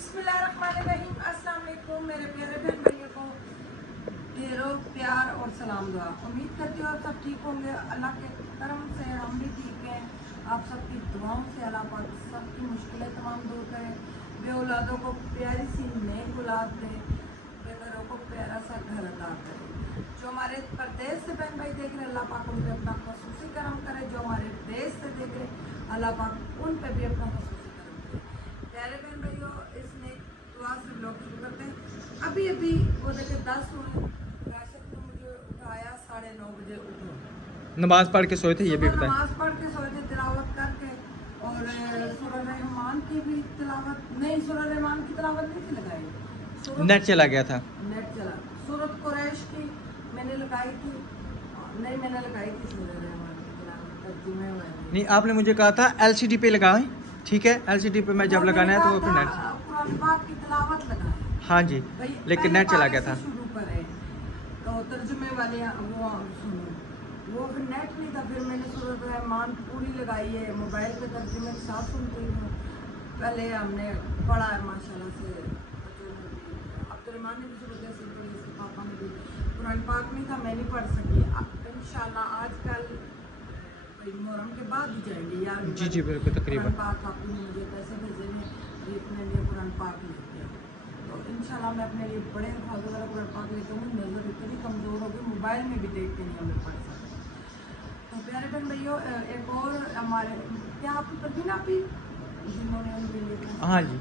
बिस्मिल्लाहिर्रहमानिर्रहीम। अस्सलाम वालेकुम मेरे प्यारे बहन भाइयों को ढेरों प्यार और सलाम दुआ। उम्मीद करती हूँ आप सब ठीक होंगे। अल्लाह के करम से हम भी ठीक हैं। आप सबकी दुआओं से अल्लाह पाक सबकी मुश्किलें तमाम दूर करें। बे औलादों को प्यारी सी नेक औलाद दें, बेघरों को प्यारा सा घर अता करें। जो हमारे परदेश से बहन भाई देख रहे हैं, अल्लाह पाक उन पर अपना खसूसी करम करे। जो हमारे देश से देख रहे हैं, अल्लाह पाक उन पर भी अपना खसूसी करम करे। प्यारे बहन भाइयों, इसने दुआ से ब्लॉग शुरू करते हैं। अभी अभी वो देखे 10 हुए, राशिद ने मुझे उठाया 9:30 बजे। उठो, नमाज पढ़ के सोए थे, ये भी बताएं। नमाज पढ़ के सोए थे, तिलावत करके, और सूरह रहमान की भी तिलावत नहीं, सूरह रहमान की तिलावत नहीं थी लगाई, नेट चला गया था। नेट चला। सूरत कुरैश की मैंने लगाई थी, नहीं मैंने लगाई थी सूरह रहमान की तिलावत, तर्जुमे में नहीं, आपने मुझे कहा था एलसीडी पे लगाएं, ठीक है। एलसीडी पे मैं जब लगाना है तो वो फिर नेट कुरान पाक की तिलावत लगाएं। हाँ जी, लेकिन नेट चला गया था। शुरू करें तो तर्जुमे वाले वो सुनो, वो फिर नेट नहीं था। फिर मैंने सूरत रहमान पूरी लगाई है, मोबाइल पे तर्जुमे के साथ सुनती हूँ। पहले हमने पढ़ा है माशाल्लाह से, अब्दुर्रहमान ने भी सूरत यासीन पढ़ी, इसके पापा ने भी। कुरान पाक नहीं था, मैं नहीं पढ़ सकी। इंशाल्लाह आजकल मुहर्रम के बाद ही जाएंगे यार। जी जी बिल्कुल, तकरीबन पाक आपने मुझे पैसे भेजे ने, अपने लिए कुरान पाक लेते हैं, तो इंशाल्लाह मैं अपने लिए बड़े फायदे वाला कुरान पाक लेता हूँ। नज़र इतनी कमज़ोर हो गई, मोबाइल में भी देखते नहीं हमें पढ़ सकते। तो प्यारे बहन भैया, एक और हमारे क्या आप परवीन आप ही जिन्होंने उनके लिए, हाँ जी,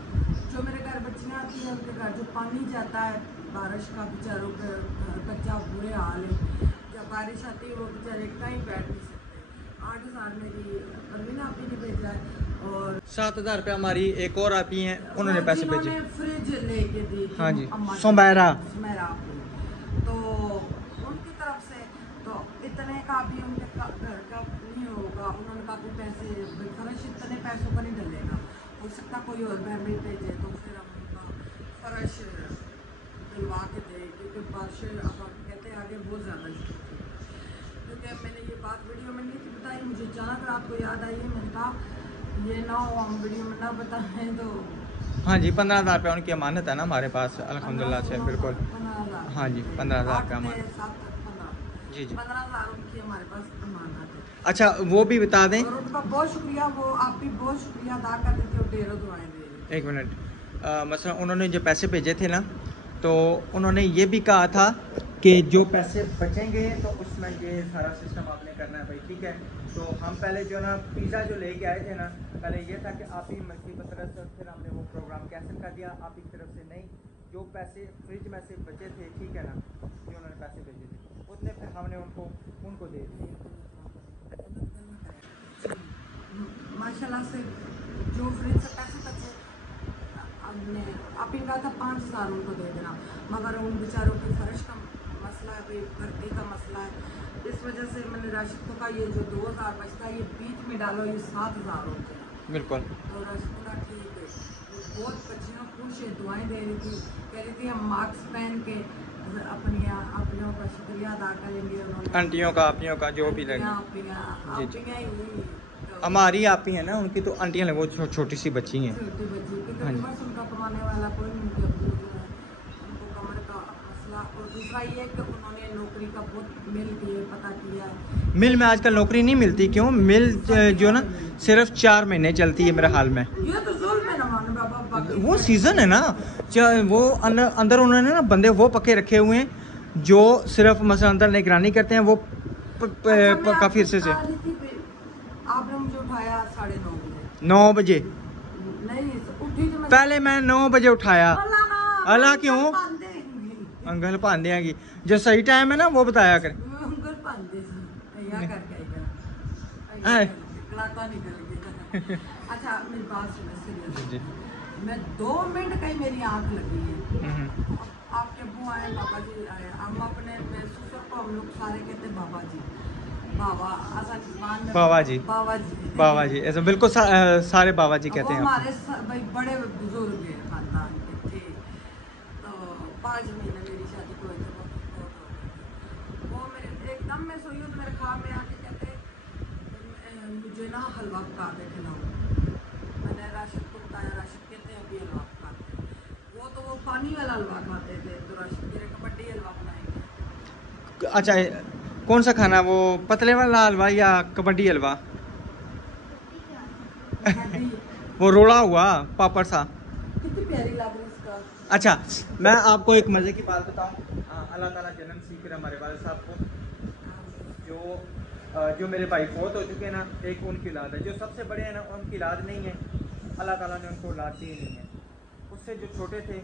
जो मेरे घर बच्चियाँ आती हैं उनके घर जो पानी जाता है बारिश का, बेचारों के घर कच्चा बुरे हाल है। जब बारिश आती है वो बेचारे कहीं बैठ नहीं सकते। 8,000 मेरी परवीन आपी ने भेजा है, और 7,000 रुपये हमारी एक और आपी हैं, उन्होंने पैसे भेजे। फ्रिज लेके दी थी, हाँ जी, सुमेरा सुमेरा। तो उनकी तरफ से तो इतने का भी उनके घर का नहीं होगा। उन्होंने काफ़ी पैसे फर्श इतने पैसों का नहीं डलेगा, हो सकता कोई और बहन भी भेजे तो फिर हम उनका फर्श दिलवा के दे, क्योंकि बारिश अब कहते हैं आगे बहुत ज़्यादा शुरू थी। क्योंकि मैंने ये बात वीडियो में नहीं थी बताई, मुझे अचानक रात को याद आई है। मैंने कहा ये ना हो हम वीडियो में ना बताएं तो। हाँ जी, 15,000 रुपये उनकी अमानत है ना हमारे पास, अल्हम्दुलिल्लाह से। बिल्कुल, 15,000। हाँ जी, 15,000 रुपये अमानत। 7 जी जी, 15,000 उनकी हमारे पास अमानत है। अच्छा वो भी बता दें, और उनका बहुत शुक्रिया, वो आप भी बहुत शुक्रिया अदा कर देते हो, ढेरों दुआएं दे रही। एक मिनट, मसलन उन्होंने जो पैसे भेजे थे ना, तो उन्होंने ये भी कहा था कि जो पैसे बचेंगे तो उसमें ये सारा सिस्टम आपने करना है भाई, ठीक है। तो हम पहले जो ना पिज़्ज़ा जो लेके आए थे ना, पहले ये था कि आप ही मर्जी की तरफ से, फिर हमने वो प्रोग्राम कैंसिल कर दिया आप ही की तरफ से। नहीं, जो पैसे फ्रिज में से बचे थे, ठीक है ना, जो उन्होंने पैसे भेजे थे उतने फिर हमने उनको दे दिए माशाल्लाह से। जो फ्रिज से पैसे बचे हमने आप ही कहा था 5,000 उनको दे देना, मगर उन बेचारों के फर्श का मसला है, भाई भर्ती का मसला है। इस वजह से मैंने राशिद को कहा ये जो 2,000 बचता है ये बीच में डालो, ये 7,000 होते हैं। बिल्कुल, तो राशिद को कहा ठीक है। वो बहुत बच्चियाँ खुश है, दुआएं दे रही थी, कह रही थी हम मास्क पहन के अपनियों का शुक्रिया अदा करेंगे। उन्होंने आंटियों का आपियों का जो भी लगे, हमारी आपी है ना, उनकी तो आंटियाँ लगे, वो छोटी सी बच्ची हैं। छोटी बच्ची हाँ जी, बस उनका कमाने वाला कोई नहीं, उनके अब्बू जो है उनको कमर का मसला। और दूसरा ये कि उन्होंने नौकरी का बहुत मिल किए पता किया है। मिल में आजकल नौकरी नहीं मिलती, क्यों? मिल जो ना सिर्फ 4 महीने चलती है मेरे हाल में। ये तो जुल्म है ना मानो बाबा, वो सीज़न है ना, वो अंदर उन्होंने ना बंदे वो पक्के रखे हुए हैं जो सिर्फ मसला अंदर निगरानी करते हैं। वो काफ़ी अरसे से आपने मुझे उठाया 9:30 बजे। 9 बजे नहीं उठी तो मैं, पहले मैं 9 बजे उठाया। अल्लाह क्यों अंगल पांदे आगी, जो सही टाइम है ना वो बताया कर। अंगल पांदे या करके हाय। कड़ाका निकल गया। अच्छा मेरी बात सुनो सीरियस, जी, मैं 2 मिनट कहीं मेरी आंख लगी है। आपके अब्बू आए, बाबा जी आए, हम अपने ससुर को हम लोग सारे कहते हैं बाबा जी, बाबा बाबा जी, बाबा जी, बाबा जी, ऐसा बिल्कुल सारे बाबा जी कहते हैं। हमारे भाई बड़े बुजुर्ग हैं खानदान के थे। तो 5 महीने मेरी शादी को हुए थे, वो मेरे एकदम मैं सोई हूँ तो मेरे ख्वाब में आके कहते मुझे ना हलवा पका के खिलाओ। मैंने राशिद को बताया, राशिद कहते हैं अभी हलवा पकाते हैं। पानी वाला हलवा खाते थे, तो राशिद मेरे कबड्डी हलवा बनाएंगे। अच्छा, कौन सा खाना, वो पतले वाला हलवा या कबड्डी हलवा? कबड्डी वो रोड़ा हुआ पापड़ सा। कितनी प्यारी लग रही इसका। अच्छा, मैं आपको एक मज़े की बात बताऊं। अल्लाह ताला जन्नत नसीब करे हमारे वाले साहब को। जो मेरे भाई फौत हो चुके हैं ना, एक उनकी औलाद है, जो सबसे बड़े हैं ना उनकी औलाद नहीं है, अल्लाह ताला ने उनको औलाद दी नहीं है। उससे जो छोटे थे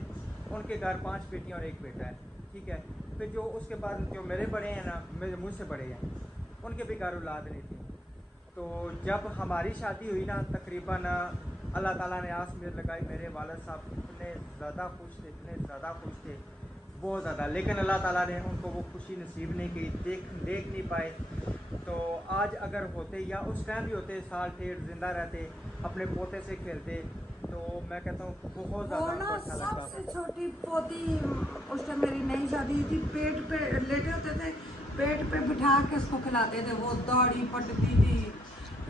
उनके घर 5 बेटियां और 1 बेटा है, ठीक है। फिर जो उसके बाद जो मेरे बड़े हैं ना, मेरे मुझसे बड़े हैं, उनके भी घर औलाद नहीं थी। तो जब हमारी शादी हुई ना, तकरीबन अल्लाह ताला ने आस में लगाई, मेरे वालिद साहब इतने ज़्यादा खुश थे, इतने ज़्यादा खुश थे, बहुत ज़्यादा। लेकिन अल्लाह ताला ने उनको वो खुशी नसीब नहीं की, देख नहीं पाए। तो आज अगर होते या उस टाइम भी होते, साल डेढ़ जिंदा रहते, अपने पोते से खेलते, तो मैं कहता हूँ बहुत ज़्यादा ना अच्छा लगता। सबसे छोटी पोती उस टाइम मेरी नई शादी थी, पेट पे लेटे होते थे, पेट पे बिठा के उसको खिलाते थे, वो दौड़ी पटती थी,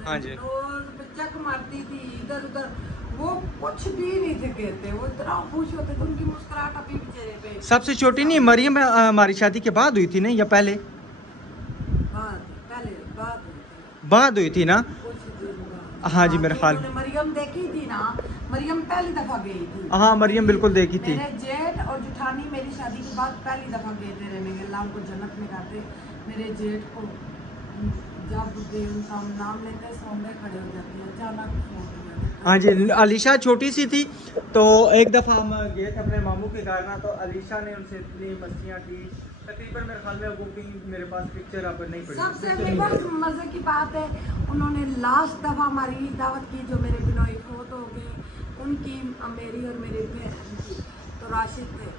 हाँ जी। रोज चक मारती थी इधर उधर, वो कुछ भी नहीं थे कहते, वो इतना खुश होते थे, उनकी मुस्कुराहट अभी भी चेहरे पे। सबसे छोटी नहीं मरियम हमारी शादी के बाद हुई थी ना, या पहले? बाद हुई थी ना। हाँ जी, मेरे ख्याल। मरियम देखी थी ना, मरियम पहली दफा गई थी। हाँ, मरियम बिल्कुल देखी थी। मेरे जेठ और जेठानी मेरी शादी के बाद पहली दफा गए थे रहने के, अल्लाह उनको जन्नत में करते। मेरे जेठ को जब भी उनका नाम लेते सोने खड़े हो जाते हैं, अचानक। हाँ जी, अलीशा छोटी सी थी, तो एक दफ़ा हम गए थे अपने मामू के घर ना, तो अलीशा ने उनसे इतनी मस्तियाँ की, तकरीबन मेरे ख्याल में वो मेरे पास पिक्चर अब नहीं पड़ी। सबसे मजे की बात है, उन्होंने लास्ट दफा हमारी दावत की, जो मेरे बिनोई फौत हो गई, उनकी मेरी और मेरे बहन की, तो राशिद थे,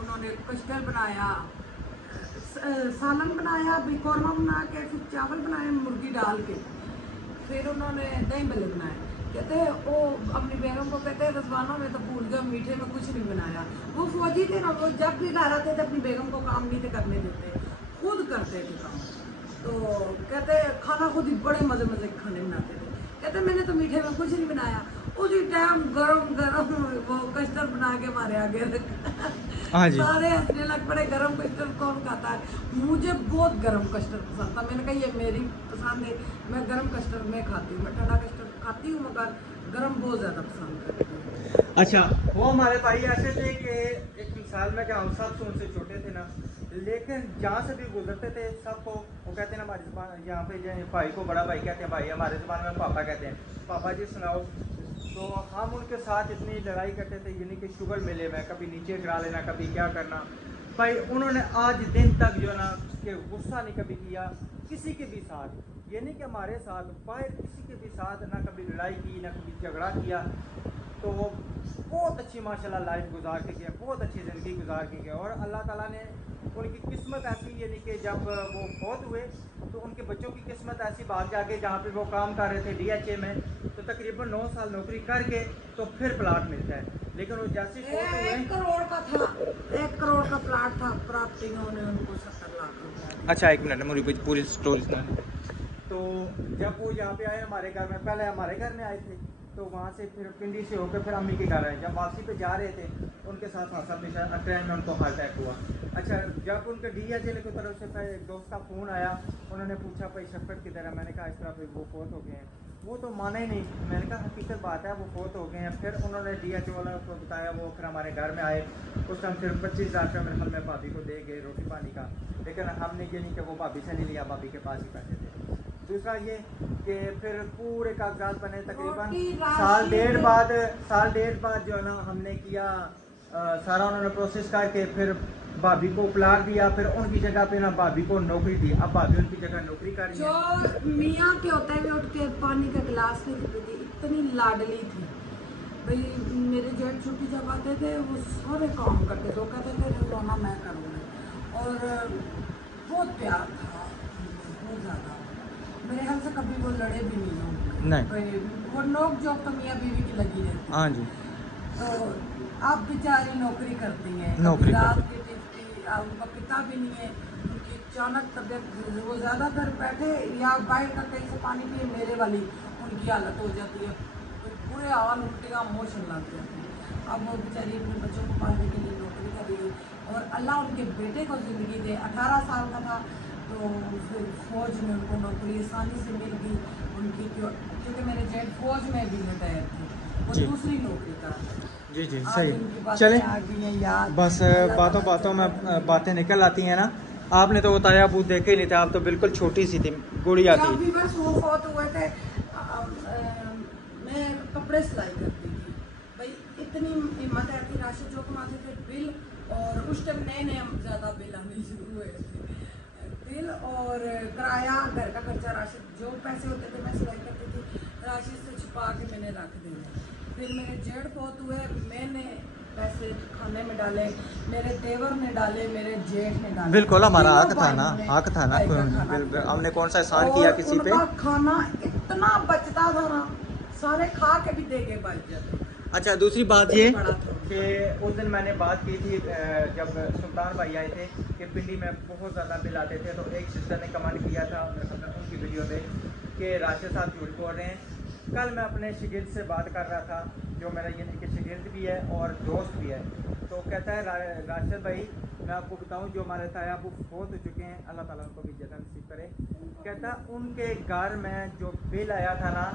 उन्होंने कस्टर्ड बनाया, सालन बनाया, कौरमा बना के, फिर चावल बनाए मुर्गी डाल के, फिर उन्होंने दही भल्ले बनाए। कहते वो अपनी बहनों को कहते रजवाना में तो भूल गया, मीठे में कुछ नहीं बनाया। वो फौजी थे ना, वो जब भी घर आते थे अपनी बेगम को काम नहीं थे करने देते, खुद करते थे काम। तो कहते खाना खुद ही बड़े मजे मजे के खाने बनाते थे। कहते मैंने तो मीठे में कुछ नहीं बनाया, उसी टाइम गरम गरम वो कस्टर्ड बना के मारे आगे रखा। हाँ जी। सारे हंसने लग पड़े, गरम कस्टर्ड कौन खाता है? मुझे बहुत गरम कस्टर्ड पसंद था। मैंने कहा ये मेरी पसंद है, मैं गरम कस्टर्ड में खाती हूँ, मैं ठंडा कस्टर्ड खाती हूँ मगर गरम बहुत ज़्यादा पसंद करती हूँ। अच्छा, वो हमारे भाई ऐसे थे कि एक मिसाल में क्या, हम सब उनसे छोटे थे ना, लेकिन जहाँ से भी गुजरते थे सबको वो कहते हैं ना, हमारी ज़बान यहाँ पे भाई को बड़ा भाई कहते हैं, भाई हमारे ज़बान में पापा कहते हैं, पापा जी सुनाओ। तो हम उनके साथ इतनी लड़ाई करते थे, यानी कि शुगर मिले में कभी नीचे गिरा लेना, कभी क्या करना। भाई उन्होंने आज दिन तक जो ना कि गुस्सा नहीं कभी किया किसी के भी साथ, यानी कि हमारे साथ बाहर किसी के भी साथ ना कभी लड़ाई की, ना कभी झगड़ा किया। तो वो बहुत अच्छी माशाल्लाह लाइफ गुजार के गया, बहुत अच्छी ज़िंदगी गुजार के गया। और अल्लाह ताला ने उनकी किस्मत ऐसी, यानी कि जब वो फौत हुए तो उनके बच्चों की किस्मत ऐसी भाग जाके, जहाँ पे वो काम कर रहे थे DHA में, तो तकरीबन 9 साल नौकरी करके तो फिर प्लाट मिलता है। लेकिन वो जैसे 1 करोड़ का था, 1 करोड़ का प्लाट था, प्राप्ति ने उनको 70 लाख रुपया। अच्छा, एक मिनट, मुझे पूरी स्टोरी सुनानी। तो जब वो यहाँ पे आए हमारे घर में, पहले हमारे घर में आए थे, तो वहाँ से फिर पिंडी से होकर फिर अम्मी के घर आए। जब वापसी पे जा रहे थे उनके साथ हादसा पेश आया, ट्रेन में उनको हार्ट अटैक हुआ। अच्छा, जब उनके DHA की तरफ से फिर एक दोस्त का फ़ोन आया, उन्होंने पूछा भाई शफकत किधर है? मैंने कहा इस तरह फिर वो फौत हो गए हैं। वो तो माना ही नहीं। मैंने कहा हकीकत बात है, वो फौत हो गए हैं। फिर उन्होंने DHA वालों को बताया, वो फिर हमारे घर में आए। उस टाइम फिर 25,000 रुपये मेरे हाल में भाभी को दे गए रोटी पानी का, लेकिन हमने ये नहीं कि वो भाभी से नहीं लिया, भाभी के पास ही पैसे थे। दूसरा ये कि फिर पूरे कागजात बने, तकरीबन साल डेढ़ बाद जो है ना हमने किया, सारा उन्होंने प्रोसेस करके फिर भाभी को प्लाट दिया, फिर उनकी जगह पे ना भाभी को नौकरी दी। अब भाभी उनकी जगह नौकरी कर रही है। जो मियाँ के होते हुए उठ के पानी का गिलास नहीं पीती, इतनी लाडली थी भाई। मेरे जेठ छुट्टी जब आते थे वो सारे काम करते थे, वो कहते थे रोना मैं करूँगा, और बहुत प्यार था, बहुत ज़्यादा। मेरे ख्याल से कभी वो लड़े भी नहीं होंगे, नहीं। वो नोक जोक तो मियाँ बीवी की लगी रहती। हाँ जी। तो आप बेचारी नौकरी करती हैं, नौकरी रात की ड्यूटी, उनका पिता भी नहीं है, उनकी अचानक तबीयत, वो ज़्यादातर बैठे या बाहर का कहीं से पानी पिए, मेरे वाली उनकी हालत हो जाती है, तो पूरे हाल उल्टियाँ मोशन लग जाती है। अब वो बेचारी अपने बच्चों को पालने के लिए नौकरी कर रही है और अल्लाह उनके बेटे को ज़िंदगी दे। 18 साल का था तो फिर फौज में उनको नौकरी आसानी से मिल गई उनकी, क्योंकि मेरे जेठ फौज में भी रिटायर थे, वो दूसरी नौकरी कर। जी जी सही। चले बस बातों बातों में बातें निकल आती हैं ना। आपने तो वो तायाबू देखे ही नहीं थे, आप तो बिल्कुल छोटी सी थी, गुड़िया थी। बस वो फौत हुए थे, मैं कपड़े सिलाई करती थी भाई, इतनी हिम्मत है कि राशि जो कमाते थे बिल, और उस टाइम नए नए ज़्यादा बिल आने शुरू हुए थे, बिल और किराया, घर का खर्चा, राशि जो पैसे होते थे मैं सिलाई करती थी, राशि से छुपा के मैंने रख देने। फिर मेरे जेठ बहुत हुए, मैंने पैसे खाने में डाले, मेरे देवर ने डाले, मेरे जेठ ने डाले। बिल्कुल हमारा हक था ना, हक था ना, हमने कौन सा एहसान किया किसी पे। खाना इतना बचता था ना, सारे खा के भी दे के बच जाते। अच्छा दूसरी बात ये कि उस दिन मैंने बात की थी जब सुल्तान भाई आए थे कि पिंडी में बहुत ज़्यादा बिल आते थे, तो एक सिस्टर ने कमेंट किया था उनकी वीडियो पे कि राशिद साहब झूठ बोल रहे हैं। कल मैं अपने शिगिर्द से बात कर रहा था, जो मेरा यानी कि शिगिर्द भी है और दोस्त भी है, तो कहता है राशिद भाई मैं आपको बताऊं जो हमारे तायाबू बहुत हो चुके हैं, अल्लाह ताला उनको भी जन्नत नसीब करे। कहता उनके घर में जो बिल आया था ना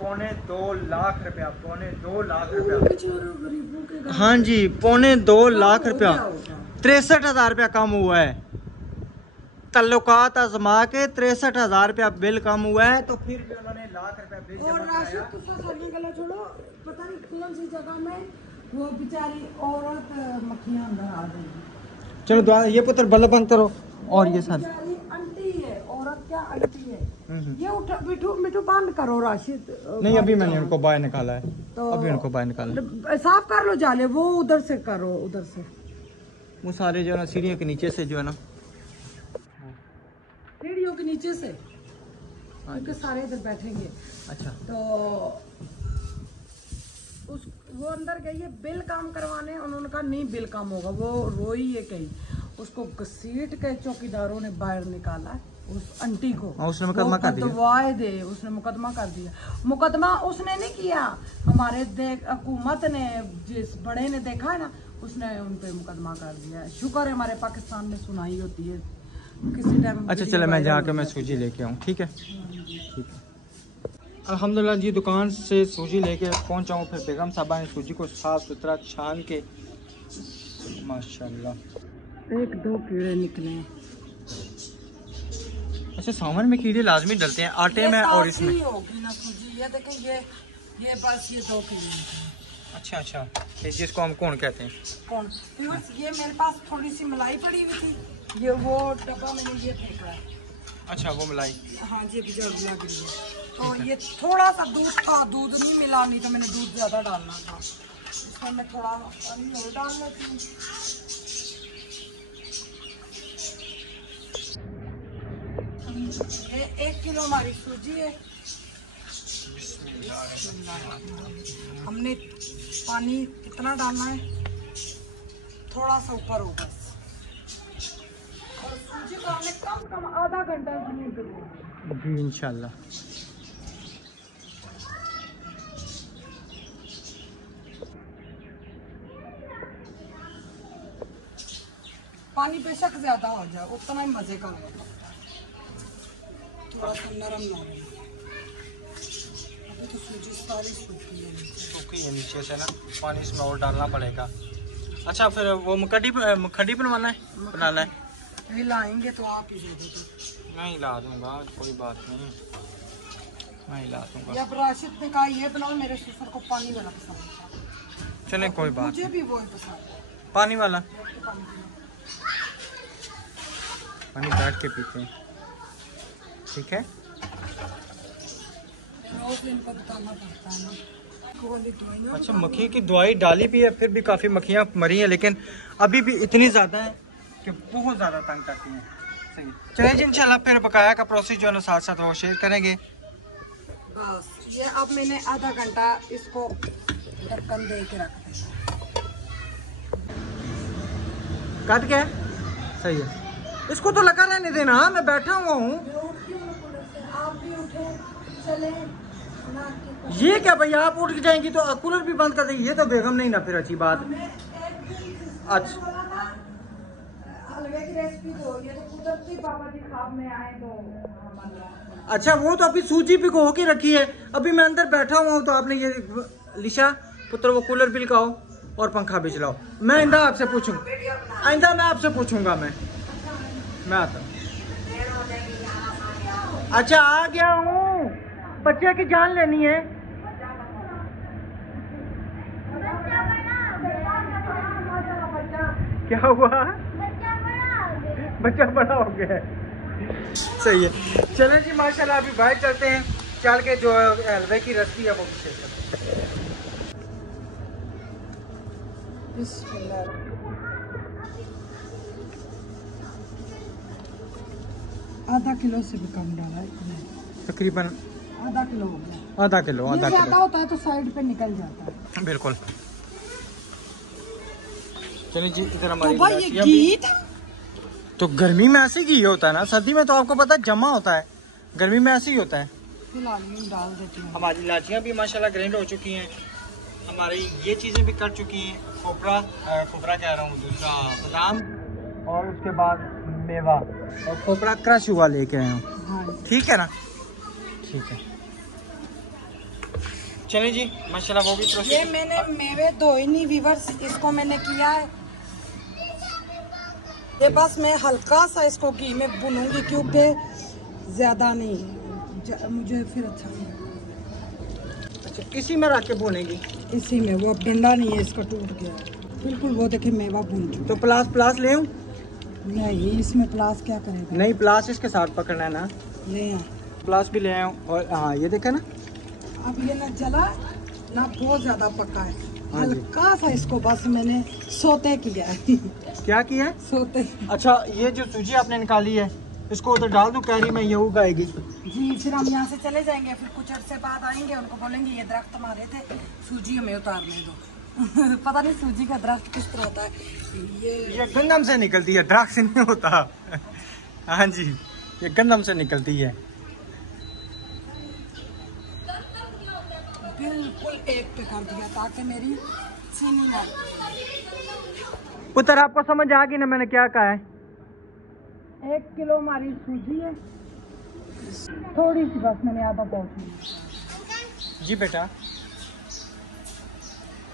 2.25 लाख रुपया, 2.25 लाख रुपया। हाँ जी 2.25 लाख रुपया, 63,000 रुपया कम हुआ है। तल्लुकात आजमा के 63,000 रुपया बिल कम हुआ है, तो फिर भी उन्होंने लाख रुपया बिल जमा कराया। गला छोड़ो, पता नहीं कौन सी जगह में वो बेचारी औरत मक्खियां अंदर आ गई। चलो ये पुत्र बल्लभ बंद करो। और ये सर आंटी है, औरत क्या आंटी है, ये उठा मिठू मिठू बंद करो राशिद। नहीं अभी मैंने उनको बाहर निकाला है, तो अभी उनको बाहर निकाला। साफ कर लो जाले, वो उधर से करो, उधर से वो सारे जो है ना सीढ़ियों के नीचे से जो है ना, सीढ़ियों के नीचे से उनके सारे इधर बैठेंगे। अच्छा तो वो अंदर गई है बिल काम करवाने, उन्होंने कहा नहीं बिल काम होगा, वो रोई है कहीं, उसको घसीट के चौकीदारों ने बाहर निकाला उस आंटी को। उसने मुकदमा कर दिया, दवाए दे उसने मुकदमा कर दिया। मुकदमा उसने नहीं किया, हमारे हुकूमत ने, जिस बड़े ने देखा है ना, उसने उन पे मुकदमा कर दिया। शुक्र है हमारे पाकिस्तान में सुनाई होती है किसी टाइम। अच्छा चलो मैं जाके मैं सूजी लेके आऊँ, ठीक है ठीक है। अल्हम्दुलिल्लाह जी दुकान से सूजी लेके पहुंचा हूँ, फिर बेगम साहबा ने सूजी को साफ़ सुथरा छान के माशाल्लाह 1-2 कीड़े निकले। अच्छा सावन में कीड़े लाजमी डलते हैं आटे में और इसमें होगी ना सूजी। ये देखें ये बस ये 2 कीड़े निकले। अच्छा अच्छा जिसको हम कौन कहते हैं, कौन ये मेरे पास थोड़ी सी मलाई पड़ी हुई थी, ये वो डब्बा मैंने ये फेंका है। अच्छा वो मलाई, हाँ जी जरूर लग रही है। तो ये थोड़ा सा दूध था, दूध नहीं मिला, नहीं तो मैंने दूध ज़्यादा डालना था, इसमें मैं थोड़ा पानी और डाल लेती हूँ। 1 किलो हमारी सूजी है। हमने पानी कितना डालना है, थोड़ा सा ऊपर हो बस, और सूजी को हमने कम आधा घंटा जी इंशाल्लाह। पानी बेशक ज्यादा हो जाए उतना ही मजे का होगा, थोड़ा सा नरम ना हो। अभी तो सूजी सारी सूखी है नीचे से ना, पानी इसमें और डालना पड़ेगा। अच्छा फिर वो खड्डी बनवाना है, बनाना है, हिलाएंगे तो आप ही दे दो। मैं हिला दूंगा, कोई बात नहीं, मैं हिला दूंगा। जब राशिद ने कहा ये बनाओ, मेरे ससुर को पानी वाला पसंद है। चले कोई बात, मुझे भी वही पसंद है, पानी वाला। पानी बैठ के पीते हैं, ठीक है। इनको बताना पड़ता है ना। अच्छा मक्खी की दवाई डाली भी है, फिर भी काफ़ी मक्खियाँ मरी हैं, लेकिन अभी भी इतनी ज़्यादा है कि बहुत ज़्यादा तंग करती हैं। सही चलिए जी इंशाल्लाह फिर बकाया का प्रोसेस जो है ना साथ साथ वो शेयर करेंगे। बस ये अब मैंने आधा घंटा इसको ढक्कन दे के रख दिया। कट गया सही है, इसको तो लगा रहने देना, मैं बैठा हुआ हूँ। आप भी उठे चले ये क्या भैया, आप उठ जाएंगी तो कूलर भी बंद कर देंगी, ये तो बेगम नहीं ना फिर अच्छी बात। अच्छा हलवे की रेसिपी दो, ये तो कुदरती बाबा जी ख्वाब में आए तो बन रहा। अच्छा, वो तो अभी सूजी भिगो के रखी है, अभी मैं अंदर बैठा हुआ हूँ तो आपने ये लिशा पुत्र वो कूलर भी लगाओ और पंखा भी चलाओ। मैं आइंदा आपसे पूछूंगा, आइंदा मैं आपसे पूछूंगा, मैं आता हूँ। अच्छा आ गया हूँ, बच्चे की जान लेनी है। क्या हुआ? बच्चा बड़ा हो गया है, सही है। चलें जी माशाल्लाह, अभी बाहर चलते हैं, चल के जो हलवे की रेसिपी है वो भी शेयर करते हैं। आधा किलो से भी कम डाला है, तकरीबन आधा किलो हो गया। आधा किलो, ये आधा ज्यादा किलो होता है तो साइड पे निकल जाता है। बिल्कुल। चलिए जी, इधर तो हमारी भाई ये इलायचियाँ भी। घी था? तो गर्मी में ऐसे घी होता है ना, सर्दी में तो आपको पता है जमा होता है, गर्मी में ऐसे ही होता है। फिलहाल मैं डाल देती हूँ। हमारी इलायचियाँ भी माशाल्लाह ग्राइंड हो चुकी हैं, हमारी ये चीज़ें भी कट चुकी हैं, खोपरा कह रहा हूँ, दूसरा बादाम, और उसके बाद मेवा और खोपरा क्रश हुआ लेके आया हूँ। हाँ ठीक है ना, ठीक है। चलिए जी माशाल्लाह, वो भी ये मैंने मेवे धोए नहीं वीवर्स, इसको मैंने किया है ये, बस मैं हल्का सा इसको घी में भूनूंगी क्योंकि ज्यादा नहीं, मुझे फिर अच्छा नहीं। अच्छा, इसी में रख के भूनेगी? इसी में, वो डंडा नहीं है इसका, टूट गया बिल्कुल। वो देखे मेवा भून चुका। तो प्लास ले आऊं? नहीं, इसमें प्लास क्या करेगा? नहीं, प्लास इसके साथ पकड़ना है ना, ले आ। प्लास भी ले आया हूँ। और हाँ, ये देखा ना, अब ये ना जला ना बहुत ज्यादा पका है, हाँ जी। हल्का सा इसको बस मैंने सोते किया है। क्या किया है? सोते। अच्छा, ये जो सूजी आपने निकाली है इसको उधर डाल दूं कैरी में, ये उगाएगी? जी, फिर हम यहाँ से चले जाएंगे, फिर कुछ अरसे बाद आएंगे, उनको बोलेंगे ये दरख्त हमारे थे, सूजी हमें उतारने दो। पता नहीं सूजी का दरख्त किस तरह होता है। ये गंदम से निकलती है, दरख्त से नहीं होता। हाँ जी, ये गंदम से निकलती है। बिल्कुल एक पे कर दिया ताकि मेरी चीनी ना। पुत्र आपको समझ आ गई ना मैंने क्या कहा है? 1 किलो हमारी सूजी है, थोड़ी सी बस मैंने आधा पहुँची। जी बेटा।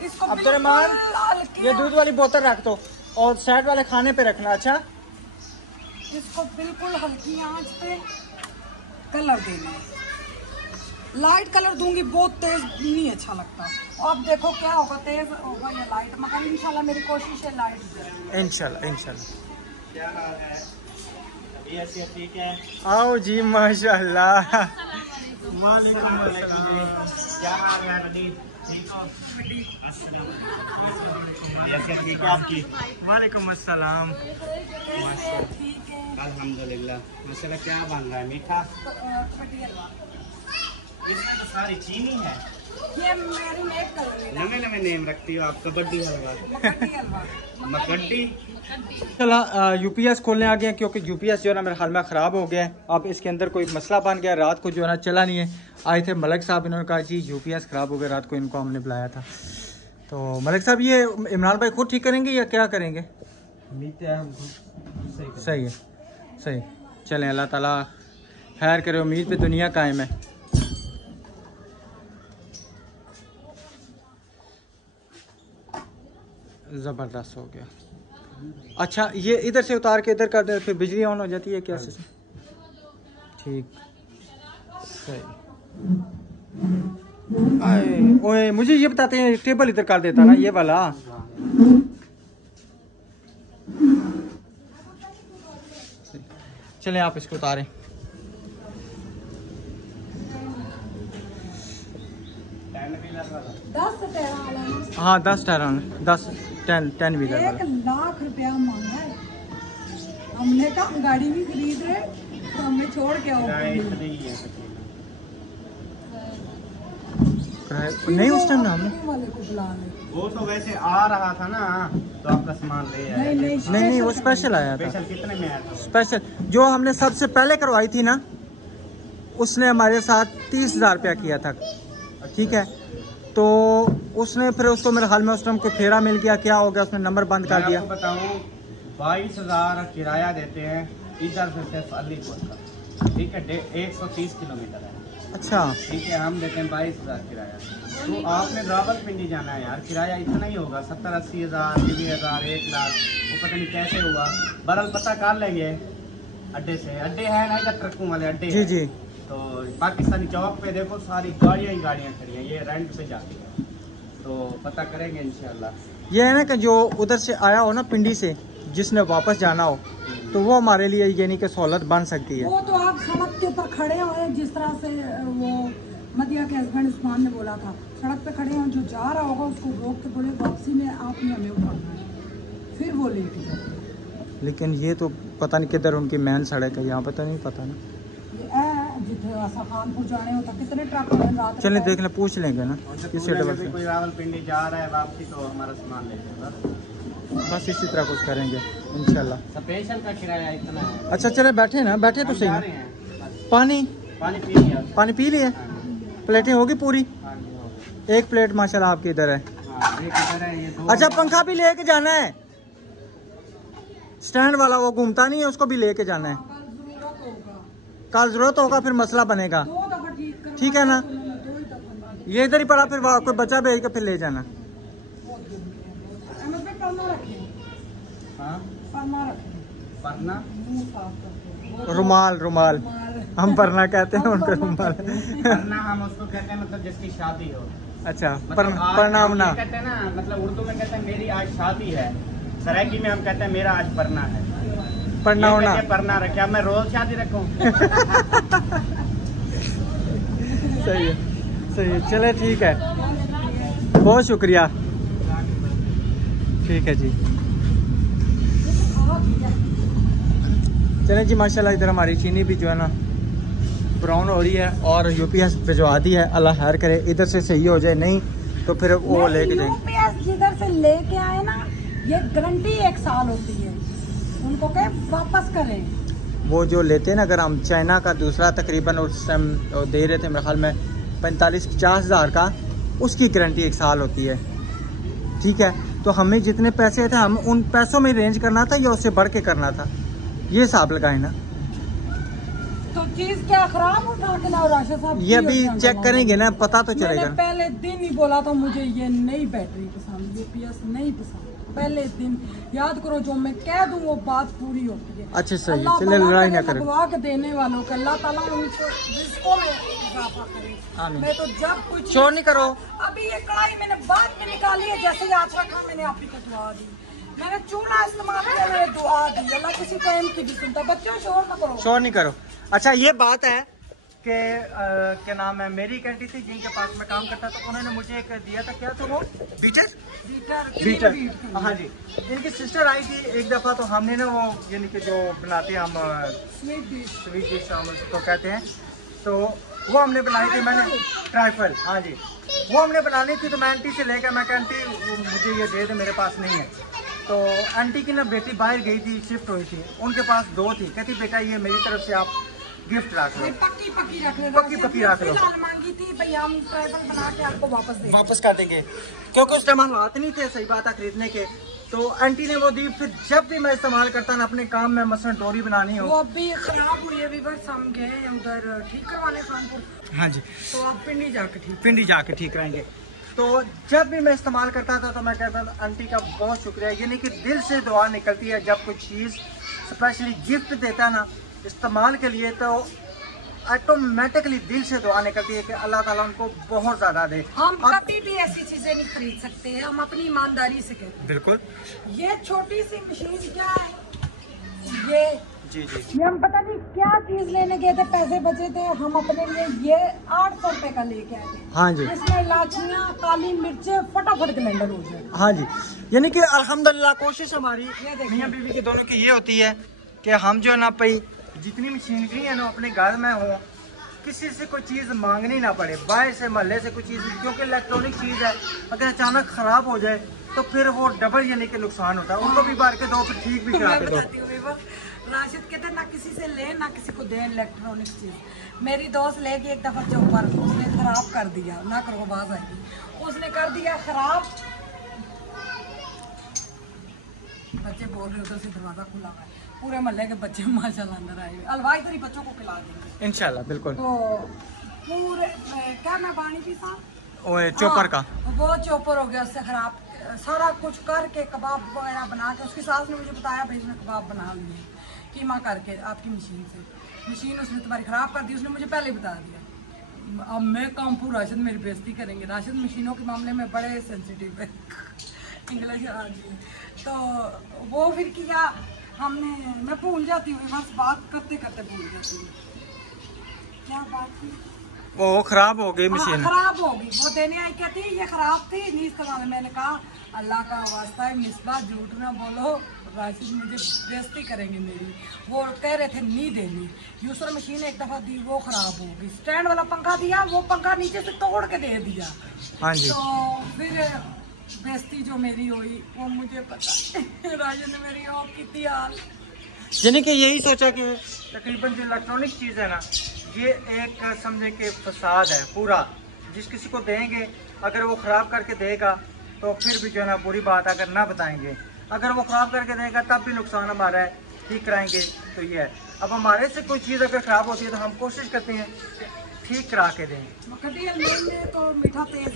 इसको अब्दुर्रहमान, बिल्कुल ये दूध वाली बोतल रख दो और साइड वाले खाने पे रखना। अच्छा, इसको बिल्कुल हल्की आंच पे कलर देना है। लाइट कलर दूंगी, बहुत तेज नहीं अच्छा लगता। अब देखो क्या होगा, तेज होगा या लाइट, मगर इंशाल्लाह मेरी कोशिश है लाइट। इंशाल्लाह इंशाल्लाह। क्या हाल है? ठीक है। आओ जी माशाल्लाह। वालेकुम अस्सलाम। क्या हाल है वलीद? ठीक हो? ठीक है आपकी? वालेकुम अस्सलाम। अल्हम्दुलिल्लाह। माशाल्लाह, क्या बन रहा है? मीठा? इसमें तो सारी चीनी है। ये मैरिनेट कर लेना। नवे नवे नेम रखती हो आप, कबड्डी हलवा, मकड्डी। चला यूपीएस खोलने आ गए हैं, क्योंकि यूपीएस जो है ना मेरे ख्याल में ख़राब हो गया है। अब इसके अंदर कोई मसला बन गया, रात को जो है ना चला नहीं है। आए थे मलिक साहब, इन्होंने कहा जी यूपीएस ख़राब हो गया, रात को इनको हमने बुलाया था। तो मलिक साहब, ये इमरान भाई खुद ठीक करेंगे या क्या करेंगे? सही है, सही। चलें, अल्लाह ताला खैर करे, उम्मीद पे दुनिया कायम है। ज़बरदस्त हो गया। अच्छा, ये इधर से उतार के इधर कर दे, फिर बिजली ऑन हो जाती है कैसे से? ठीक, सही। ओए, मुझे ये बताते हैं, टेबल इधर कर देता ना ये वाला। चलें, आप इसको उतारें। हाँ 10 टायर, 10 व्हीलर वाला। 1 लाख रुपया मांगा है। हमने कहा गाड़ी भी खरीद रहे तो हमें छोड़ के आओ। नहीं, उस टाइम ना हमने वाले को बुला ले। वो तो वैसे आ रहा था ना, तो आपका सामान ले आया। नहीं, वो स्पेशल आया था। स्पेशल कितने में आया था? स्पेशल जो हमने सबसे पहले करवाई थी ना, उसने हमारे साथ 30,000 रुपया किया था। ठीक है। तो उसने फिर उसको मेरे ख्याल में उस टाइम को फेरा मिल गया, क्या हो गया, उसने नंबर बंद कर दिया। मैं आपको बताऊं 22,000 किराया देते हैं इधर से सिर्फ अलीकोट का, ठीक है, 130 किलोमीटर है। अच्छा, ठीक है, हम देते हैं 22,000 किराया। तो आपने रावलपिंडी जाना है यार, किराया इतना ही होगा, 70-80 हज़ार, 90,000, 1 लाख, वो पता नहीं कैसे हुआ। बरल पता कर लेंगे अड्डे से, अड्डे है ना इधर, ट्रकों वाले अड्डे जी हैं। जी। तो पाकिस्तानी चौक पे देखो सारी गाड़ियाँ ही गाड़ियाँ खड़ी हैं, ये रेंट पे जाती है, तो पता करेंगे इंशाल्लाह। ये है ना कि जो उधर से आया हो ना पिंडी से, जिसने वापस जाना हो, तो वो हमारे लिए यानी कि सहूलत बन सकती है। वो तो आप सड़क के ऊपर खड़े हुए, जिस तरह से वो मदिया के हस्बैंड उस्मान ने बोला था, सड़क पे खड़े हैं, जो जा रहा होगा उसको रोक के बोले वापसी में आपने हमें उठाना है, फिर वो लेके जाए। लेकिन ये तो पता नहीं किधर उनकी मेन सड़क है, यहाँ पता नहीं, पता ना। जिथे खानपुर जाने होता कितने ट्रक हैं रात। चलें देख लें, पूछ लेंगे ना इसी डबल अगर से। कोई रावलपिंडी जा रहा है वापसी तो हमारा सामान ले जाएगा। बस इसी तरह कुछ करेंगे इंशाल्लाह। स्पेशल का किराया इतना है। अच्छा चले, बैठे ना, बैठे तो हम सही जा ना। रहे हैं, पानी पानी पी लिया। पानी पी लिए, प्लेटें होगी पूरी। हाँ जी, हो गया। एक प्लेट माशाल्लाह आपकी इधर है। हाँ, एक इधर है, ये 2। अच्छा, पंखा भी लेके जाना है, स्टैंड वाला वो घूमता नहीं है, उसको भी लेके जाना है। कल जरूरत होगा फिर मसला बनेगा, 2 दफा ठीक ठीक है ना। 2 ही दफा ये इधर ही पड़ा, फिर कोई बच्चा भेज के फिर ले जाना। अहमद भाई परमा रखें, हाँ, परमा रखें, पढ़ना मुंह साफ करके। रुमाल, रुमाल हम परना कहते हैं, उनको रुमाल। पढ़ना हम उसको कहते हैं, मतलब जिसकी शादी हो। अच्छा, मतलब आज प्रणाम हम ना। ये कहते हैं ना, मतलब उर्दू में कहते हैं मेरी आज शादी है, सराइकी में हम कहते हैं मेरा आज पढ़ना है। पढ़ना ये होना। कहते हैं पढ़ना रखे, अब मैं रोज शादी रखूं। सही है, सही है, चले ठीक है, बहुत शुक्रिया, ठीक है जी। चलें जी, माशाल्लाह इधर हमारी चीनी भी जो है ना ब्राउन हो रही है और यूपीएस भिजवा दी है, अल्लाह खैर करे, इधर से सही हो जाए, नहीं तो फिर वो लेके जाएंगे। यूपीएस जिधर से लेके आए ना, ये गारंटी 1 साल होती है, उनको कहे वापस करें। वो जो लेते हैं ना, अगर हम चाइना का दूसरा तकरीबन उस टाइम दे रहे थे मेरे ख्याल में 45-50 हज़ार का, उसकी गारंटी 1 साल होती है, ठीक है। तो हमें जितने पैसे थे हम उन पैसों में रेंज करना था या उससे बढ़ के करना था, ये हिसाब लगाए ना। तो चीज क्या खराब उठा के लाओ राशिद साहब, ये अभी चेक करेंगे ना, पता तो चलेगा। मैंने पहले दिन ही बोला था मुझे ये नई बैटरी पसंद, यूपीएस नहीं पसंद, पहले दिन याद करो, जो मैं कह दूं वो बात पूरी होती है। अच्छा सही है, अल्लाह चले लड़ाई ना करें। लगवा के देने वालों का अल्लाह ताला उनको रिज़्क़ों में इजाफा करे। आमीन। मैं तो जब कुछ शोर नहीं करो। अभी ये कढ़ाई मैंने बाद में निकाली है, जैसे याद रखा मैंने आप ही को दुआ दी, मैंने चूल्हा इस्तेमाल किया, मैंने दुआ दी, अल्लाह किसी को एम की भी सुनता। बच्चों शोर ना करो, शोर नहीं करो। अच्छा, ये बात है कि क्या नाम है, मेरी एक आंटी थी जिनके पास मैं काम करता था, उन्होंने मुझे एक दिया था, क्या था वो, बीटर। हाँ जी, इनकी सिस्टर आई थी एक दफ़ा, तो हमने ना वो यानी कि जो बनाते हैं हम स्वीट डिश हम उसको कहते हैं, तो वो हमने बनाई थी, मैंने ट्राइफल, हाँ जी, वो हमने बनानी थी। तो मैं आंटी से लेकर, मैं आंटी मुझे ये दे दे, मेरे पास नहीं है। तो आंटी की ना बेटी बाहर गई थी, शिफ्ट हुई थी, उनके पास 2 थी, कहती बेटा ये मेरी तरफ से आप गिफ्ट रख लो, पक्की रख लो, पक्की रख लो। मांगी थी भैया, हम ट्राइबल बना के आपको वापस कर देंगे, क्योंकि उस टाइम हालात नहीं थे, सही बात है, खरीदने के। तो आंटी ने वो दी। फिर जब भी मैं इस्तेमाल करता ना अपने काम में, मसलन डोरी बनानी हो, वो अभी खराब हुई है, वीवर्स हम गए उधर ठीक करवाने खानपुर। हाँ जी, तो आप पिंडी जाके ठीक कराएंगे। तो जब भी मैं इस्तेमाल करता था तो मैं कहता था आंटी का बहुत शुक्रिया, यानी कि दिल से दुआ निकलती है जब कोई चीज़ स्पेशली गिफ्ट देता ना इस्तेमाल के लिए, तो ऑटोमेटिकली दिल से दुआ निकलती है कि अल्लाह ताला उनको बहुत ज़्यादा दे। हम कभी भी ऐसी चीजें नहीं खरीद सकते हैं, हम अपनी ईमानदारी से कहते हैं। बिल्कुल। ये छोटी सी मशीन क्या है, ये जी जी, ये हम पता नहीं क्या चीज लेने गए थे, पैसे बचे थे, हम अपने लिए ये 800 रुपए का लेके आए थे। हाँ जी, इसमें इलाचियाँ, काली मिर्चें, फटाफट ग्राइंडर हो जाए। हाँ जी, यानी कि अल्हम्दुलिल्लाह कोशिश हमारी देखिए। मियां बीवी के दोनों की ये होती है कि हम जो है ना भाई जितनी मशीनरी है ना अपने घर में हो, किसी से कोई चीज़ मांगनी ना पड़े, बाहर से महल्ले से कोई चीज़, क्योंकि इलेक्ट्रॉनिक चीज़ है, अगर अचानक ख़राब हो जाए तो फिर वो डबल यानी कि नुकसान होता है। उनको भी बार के दो, फिर ठीक भी करा के दो। राशिद कहते ना किसी से ले ना किसी को दे इलेक्ट्रॉनिक चीज। मेरी दोस्त लेके एक दफा चौपर उसने खराब कर दिया, ना करो बाज आएगी, उसने कर दिया खराब। बच्चे बोल रहे उधर से दरवाजा खुला हुआ है, पूरे मोहल्ले के बच्चे माशाल्लाह अंदर आए हुए। हलवा इधर ही बच्चों को खिला देंगे इंशाल्लाह, बिल्कुल। तो पूरे क्या मैं पानी पी सा चौपर का वो चौपर हो गया, उससे खराब सारा कुछ करके कबाब वगैरह बना के, उसकी सास ने मुझे बताया भाई इसने कबाब बना लिए कीमा करके आपकी मशीन से, मशीन उसने तुम्हारी खराब कर दी, उसने मुझे पहले बता दिया। अब मैं कामपुर राशिद मेरी बेइज्जती करेंगे, राशिद मशीनों के मामले में बड़े सेंसिटिव है इंग्लिश आ गई। तो वो फिर किया हमने, मैं भूल जाती हूँ बस बात करते करते भूल जाती हूँ क्या बात थी। वो खराब हो गई मशीन, खराब होगी, वो देने आई कहती ये खराब थी नहीं इस्तेमाल। मैंने कहा अल्लाह का वास्ता है मिसबा झूठ ना बोलो, राशिद मुझे बेइज्जती करेंगे मेरी। वो कह रहे थे नहीं देनी, दूसरा मशीन एक दफा दी वो खराब हो गई। स्टैंड वाला पंखा दिया, वो पंखा नीचे से तोड़ के दे दिया। हाँ जी। तो फिर बेइज्जती जो मेरी हुई वो मुझे पता राशिद ने मेरी और की हाल, यानी कि यही सोचा कि तकरीबन जो इलेक्ट्रॉनिक चीज़ है ना, ये एक समझे कि फसाद है पूरा। जिस किसी को देंगे अगर वो ख़राब करके देगा तो फिर भी जो है ना बुरी बात, अगर ना बताएंगे, अगर वो ख़राब करके देगा तब भी नुकसान हमारा है, ठीक कराएंगे तो ये है। अब हमारे से कोई चीज़ अगर ख़राब होती है तो हम कोशिश करते हैं कि ठीक करा के दें। तो मीठा तेज।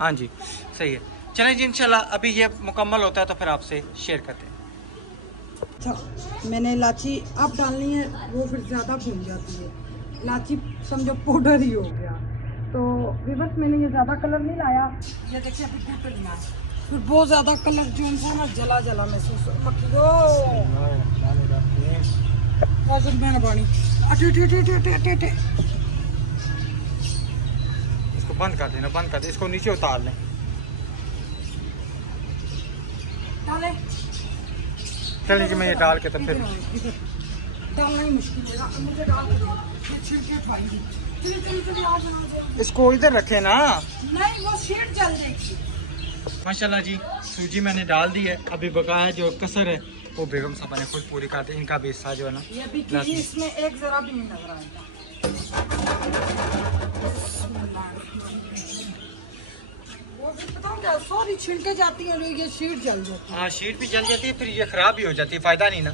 हाँ जी, सही है। चलें जी, इंशाल्लाह अभी ये मुकम्मल होता है तो फिर आपसे शेयर करते हैं। अच्छा, मैंने इलायची अब डालनी है, वो फिर ज़्यादा भून जाती है, इलायची समझो पाउडर ही हो गया। तो विवर्स मैंने ये ज़्यादा कलर नहीं लाया, ये देखिए अभी कूट लिया है, फिर बहुत ज़्यादा कलर जो सा ना जला जला महसूस पानी। इसको बंद कर देना, बंद कर दे, इसको नीचे उतार लें। डाले चलिए जी, मैं ये डाल के तो फिर डालना ही मुश्किल है मुझे, डाल के दो, ये छिलके उठाएंगी। चलिए आ जाओ। इसको इधर रखे ना, नहीं वो शीट जल जाएगी। माशाल्लाह जी, सूजी मैंने डाल दी है, अभी बकाया जो कसर है वो बेगम साहबा ने खुद पूरी कर दी। इनका भी हिस्सा जो है ना ये भी की, इसमें एक जरा भी नहीं नजर आएगा। वो भी बताऊं क्या, सॉरी छिलके जाती है, ये शीट जल जाती है। हाँ, शीट भी जल जाती है, फिर ये खराब भी हो जाती है, फायदा नहीं ना।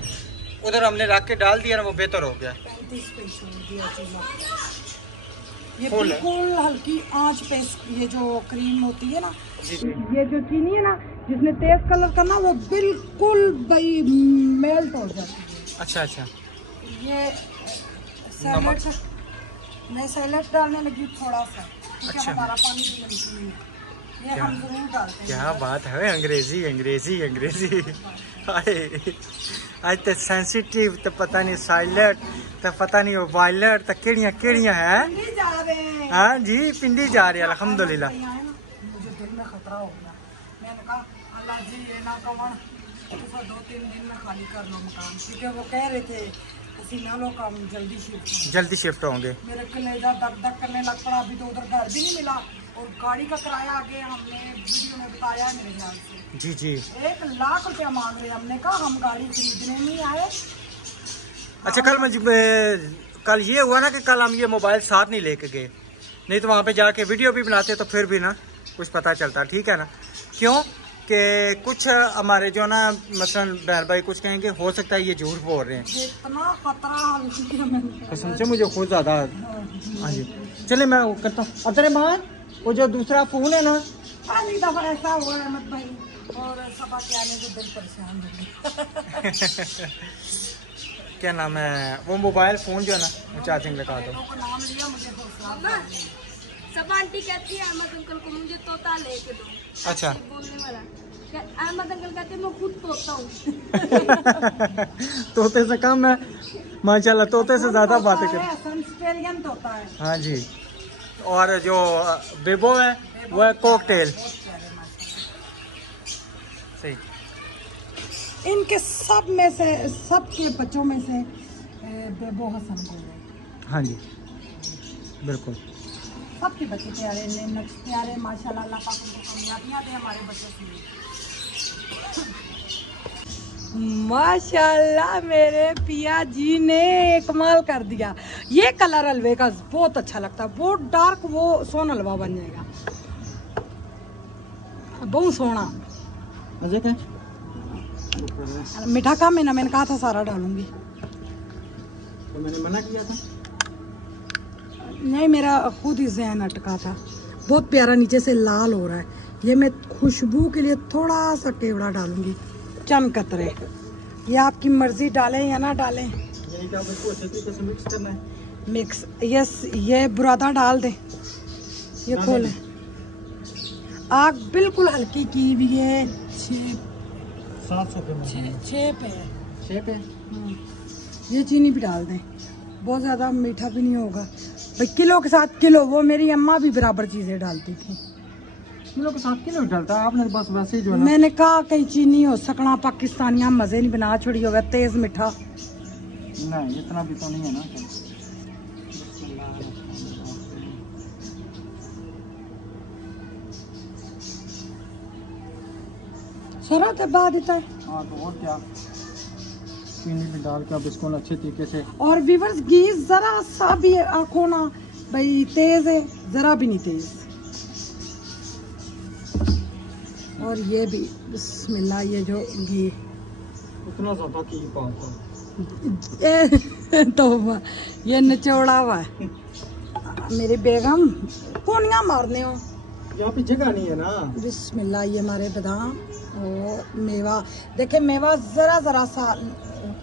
उधर हमने रख के डाल दिया ना, वो बेहतर हो गया। 35 पे छोड़ दिया चूल्हा। ये फुल है। बिल्कुल हल्की आंच पे ये जो क्रीम होती है ना, जी जी। ये जो चीनी है ना जिसने तेज कलर करना, वो बिल्कुल भाई मेल्ट हो जाती है। अच्छा अच्छा। ये सैलेड मैं सैलेड डालने लगी थोड़ा सा, क्योंकि अच्छा। हमारा पानी भी नमकीन है, ये हम जरूर डालते हैं। क्या बात है, अंग्रेजी अंग्रेजी अंग्रेजी। हाय, आज तो सेंसिटिव तो पता नहीं, साइलेंट तो पता नहीं, वो वायलेट तो केड़ियां केड़ियां है। पिंडी जा रहे हैं। हाँ जी, पिंडी जा रही है अल्हम्दुलिल्लाह। मुझे दिल में खतरा हो गया, मैंने कहा अल्लाह जी ये ना कवन, तो 2-3 दिन में खाली कर लो मकान, क्योंकि वो कह रहे थे पसीना लो काम जल्दी शिफ्ट होंगे। मेरे कलेजा दक दक करने लग पड़ा। अभी तो उधर घर भी नहीं मिला, और गाड़ी का किराया आगे हमने वीडियो में बताया मेरे ख्याल से। जी जी। 1 लाख रुपया मांग रहे। हमने कहा हम गाड़ी खरीदने नहीं आए। अच्छा, कल ये हुआ ना कि कल हम ये मोबाइल साथ नहीं लेके गए, नहीं तो वहाँ पे जाके वीडियो भी बनाते तो फिर भी ना कुछ पता चलता, ठीक है ना। क्यों कि कुछ हमारे जो ना मसलन बहन भाई कुछ कहेंगे, हो सकता है ये झूठ बोल रहे हैं। इतना खतरा कसम से मुझे खुद ज़्यादा। हाँ जी, चलिए मैं वो करता हूँ। अब्दुर्रहमान, वो जो दूसरा फ़ोन है ना, पहली दफा ऐसा हुआ है अहमद भाई, और सबा के आने से दिल परेशान हो गया। क्या नाम है वो मोबाइल फ़ोन जो है ना, वो चार्जिंग लगा दो। नाम लिया मुझे सब आंटी कहती है अहमद अंकल को मुझे तोता लेके दो। अच्छा, बोलने वाला अहमद अंकल कहते हैं मैं खुद तोता हूँ। तोते से कम है माशाल्लाह, तोते से ज़्यादा बातें कर। ऑस्ट्रेलियन तोता है। हाँ जी, और जो बेबो है वो है कॉकटेल। सही। इनके सब में से, सबके बच्चों में से बेबो हसन को है। हाँ जी, बिल्कुल। सबके बच्चे प्यारे, प्यारे माशाल्लाह, अल्लाह पाक उनको कामयाबियां दे हमारे बच्चों से। माशाल्लाह मेरे पिया जी ने कमाल कर दिया। ये कलर हलवे का बहुत अच्छा लगता है, बहुत डार्क वो सोन हलवा बन जाएगा, बहुत सोना। मजे का मीठा कम है ना, मैंने कहा था सारा डालूंगी, तो मैंने मना किया था। नहीं मेरा खुद ही जहन अटका था। बहुत प्यारा नीचे से लाल हो रहा है। ये मैं खुशबू के लिए थोड़ा सा केवड़ा डालूंगी, चंद कतरे। ये आपकी मर्जी डालें या ना डालें। ये क्या इसको अच्छे तरीके से मिक्स करना है? मिक्स, यस, ये बुरादा डाल दें। ये खोलें, आग बिल्कुल हल्की की हुई है, 700 पे 6 पे है। 6 पे। ये चीनी भी डाल दें, बहुत ज़्यादा मीठा भी नहीं होगा भाई। किलो के साथ किलो, वो मेरी अम्मा भी बराबर चीज़ें डालती थी। किलो के साथ किलो डालता है आपने, बस वैसे ही जो है ना। मैंने कहा कहीं चीनी हो सकना, पाकिस्तानियाँ मज़े नहीं बना छोड़ी होगा, तेज़ मीठा। नहीं इतना भी तो नहीं है ना। सारा दबा देता है। हाँ तो और क्या, चीनी भी डाल के अब इसको ना अच्छे तरीके से। और व्यूअर्स घी जरा सा भी आंखों ना भाई तेज है, जरा भी नहीं तेज। और ये भी बिस्मिल्लाह, ये जो घी उतना ज्यादा की पाता तो ये निचोड़ा हुआ है। मेरी बेगम कोनियां मारने हो। यहाँ पे जगह नहीं है ना। बिस्मिल्लाह, ये हमारे बादाम और मेवा देखे, मेवा जरा जरा सा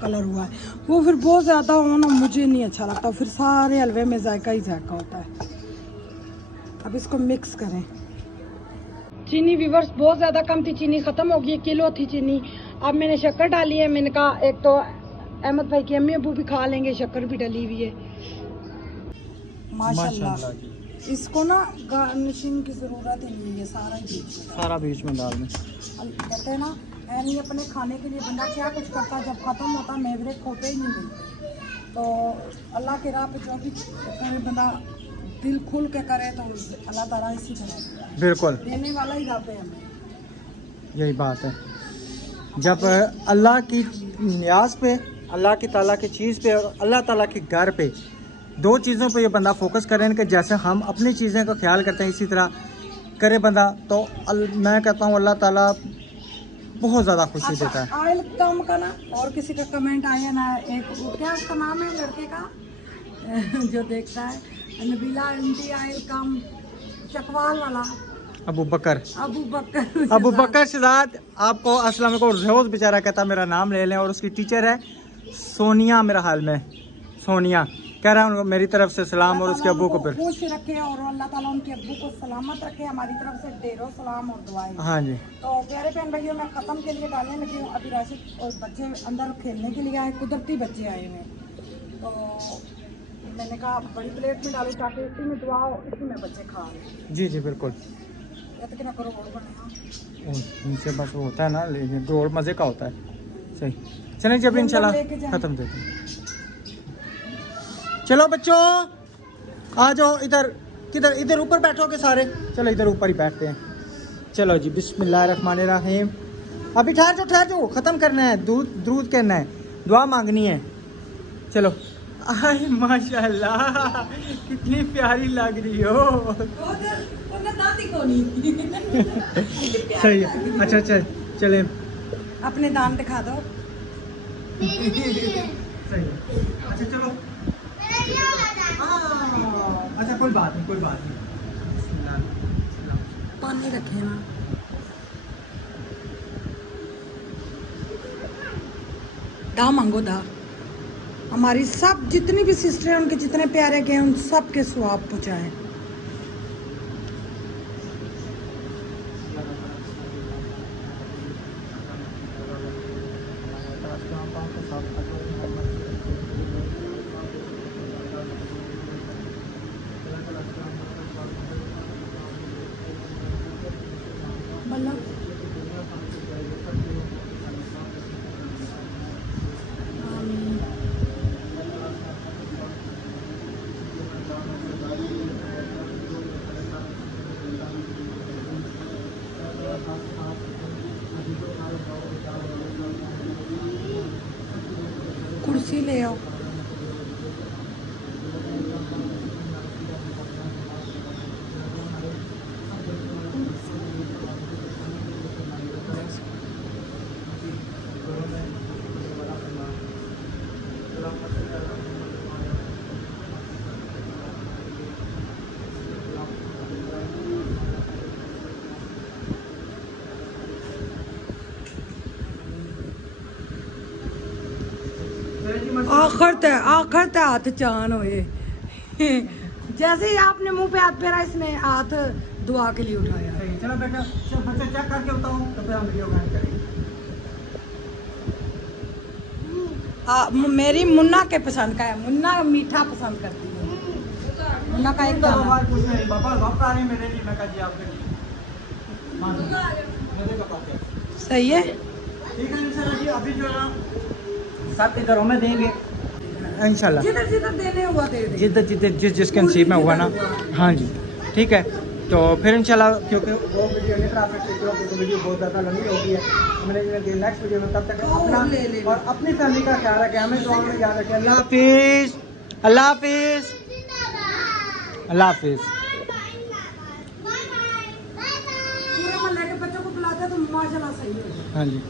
कलर हुआ है, वो फिर बहुत ज्यादा हो ना मुझे नहीं अच्छा लगता, फिर सारे हलवे में जायका ही जायका होता है। अब इसको मिक्स करें। चीनी व्यूअर्स बहुत ज्यादा कम थी, चीनी खत्म हो गई, किलो थी चीनी। अब मैंने शक्कर डाली है। मैंने कहा एक तो अहमद भाई की अम्मी अबू भी खा लेंगे, शक्कर भी डली हुई है। माशाल्लाह। इसको ना गार्निशिंग की जरूरत ही नहीं है, सारा ही बीच में, सारा बीच में डाल दें। कहते हैं ना नहीं अपने खाने के लिए बंदा क्या कुछ करता, जब खत्म होता मेवरे खोपे ही नहीं मिलते। तो अल्लाह के राह पे जो भी कोई बंदा दिल खुल के करे तो अल्लाह ताला इसी तरह बिल्कुल देने वाला ही रब है हमें। यही बात है, जब अल्लाह की न्याज पे, अल्लाह की ताला की चीज़ पे और अल्लाह ताला के घर पे, दो चीज़ों पे ये बंदा फोकस करें कि जैसे हम अपनी चीज़ें का ख्याल करते हैं इसी तरह करे बंदा, तो मैं कहता हूँ अल्लाह ताला बहुत ज़्यादा खुशी देता है। ऑयल कम का ना, और किसी का कमेंट आया ना, एक वो क्या उसका नाम है लड़के का जो देखता है, नबीला आंटी ऑयल कम, चकवाल वाला अबू बकर शहजाद। शहजाद आपको अस्सलाम वालेकुम। रोज़ बेचारा कहता मेरा नाम ले लें, और उसकी टीचर है सोनिया, मेरा हाल में सोनिया कह रहा हूँ मेरी तरफ से सलाम, और उसके अब्बू को फिर खुश रखे और अल्लाह ताला उनके अब्बू को सलामत रखे। हमारी तरफ से ढेरों सलाम और दुआएं। हाँ जी। तो प्यारे बहन भाइयों, मैं ख़त्म के लिए डालने लगी हूँ। अभी राशिद और बच्चे अंदर खेलने के लिए आए, कुदरती बच्चे आए हुए, तो मैंने कहा बड़ी प्लेट में डालूँ ताकि इसी में दुआ हो, इसी में बच्चे खा रहे। जी जी बिल्कुल। कितना करो गोल बनेगा, उनसे बस वो होता है ना, लेकिन गोल मज़े का होता है। सही, चलें जब इंशाल्लाह ख़त्म देते हैं। चलो बच्चों आ जाओ इधर, किधर, इधर ऊपर बैठोगे सारे, चलो इधर ऊपर ही बैठते हैं। चलो जी, बिस्मिल्लाहिर्रहमानिर्रहीम। अभी ठहर जाओ, ख़त्म करना है, दूध करना है, दुआ मांगनी है। चलो, आय माशाल्लाह कितनी प्यारी लग रही हो। सही है, अच्छा चले अपने दांत दिखा दो। सही है, अच्छा चलो। अच्छा कोई बात नहीं। पानी रखे ना, दा मांगो दा। हमारी सब जितनी भी सिस्टर हैं, उनके जितने प्यारे के हैं, उन सब के स्वाब पहुँचाएं। कुर्सी ले आओ। आखिर ते हाथ चान हुए। जैसे ही आपने मुंह पे हाथ फेरा इसने हाथ दुआ के लिए उठाया। चलो बेटा, चल बच्चे चेक करके बताओ तो फिर हम वीडियो बैंड करेंगे। मेरी मुन्ना के पसंद का है, मुन्ना मीठा पसंद करती है। मुन्ना का एक गाना कुछ नहीं पापा, वापस आ रही मेरे लिए, मैं कहा जी आपके लिए मान लो, मुझे का पापा सही है। ठीक है इंशाल्लाह जी। अभी जो है ना सबके घरों में देंगे इंशाल्लाह, जिधर जिधर देने हुआ दे दे, जिधर जिधर जिस नसीब में हुआ ना। हाँ जी ठीक है, तो फिर इंशाल्लाह, क्योंकि वो वीडियो नहीं करा सकते क्योंकि वीडियो बहुत ज़्यादा लंबी होगी है। मैंने नेक्स्ट वीडियो में, तब तक अपना और अपनी फैमिली का ख्याल रखें, हमें दुआ में याद रखें। अल्लाह हाफिज़, अल्लाह हाफिज़, अल्लाह हाफिज़। पूरे मोहल्ले के बच्चों को बुलाते तो माशाल्लाह सही हो जाए। हाँ जी।